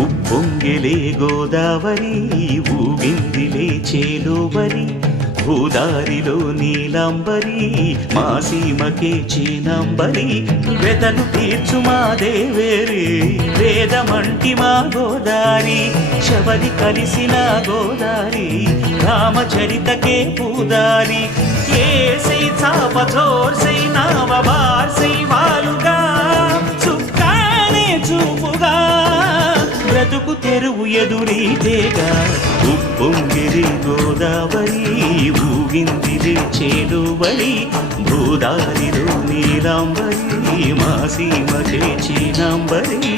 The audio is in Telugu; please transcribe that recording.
ఉప్పొంగిలే గోదావరి ఊగిందిలే చేలోబరి భూదారిలో నీలాంబరి మా సీమకే చీనాంబరి వెతలు తీర్చు మా దేవేరి వేదమంటి మా గోదారి శబరి కలిసిన గోదారి రామచరితకే పూదారి ఏసై చాప చోర్సై నావ బార్సై వాలుగా చుక్కానే చూపుగా బ్రతుకు తెరువు ఎదురీతేగా ఉప్పొంగిరి గోదావరి ఊగిందిలే చేలువరి భూదారిలో నీలాంబరి మా సీమకే చీనాంబరి.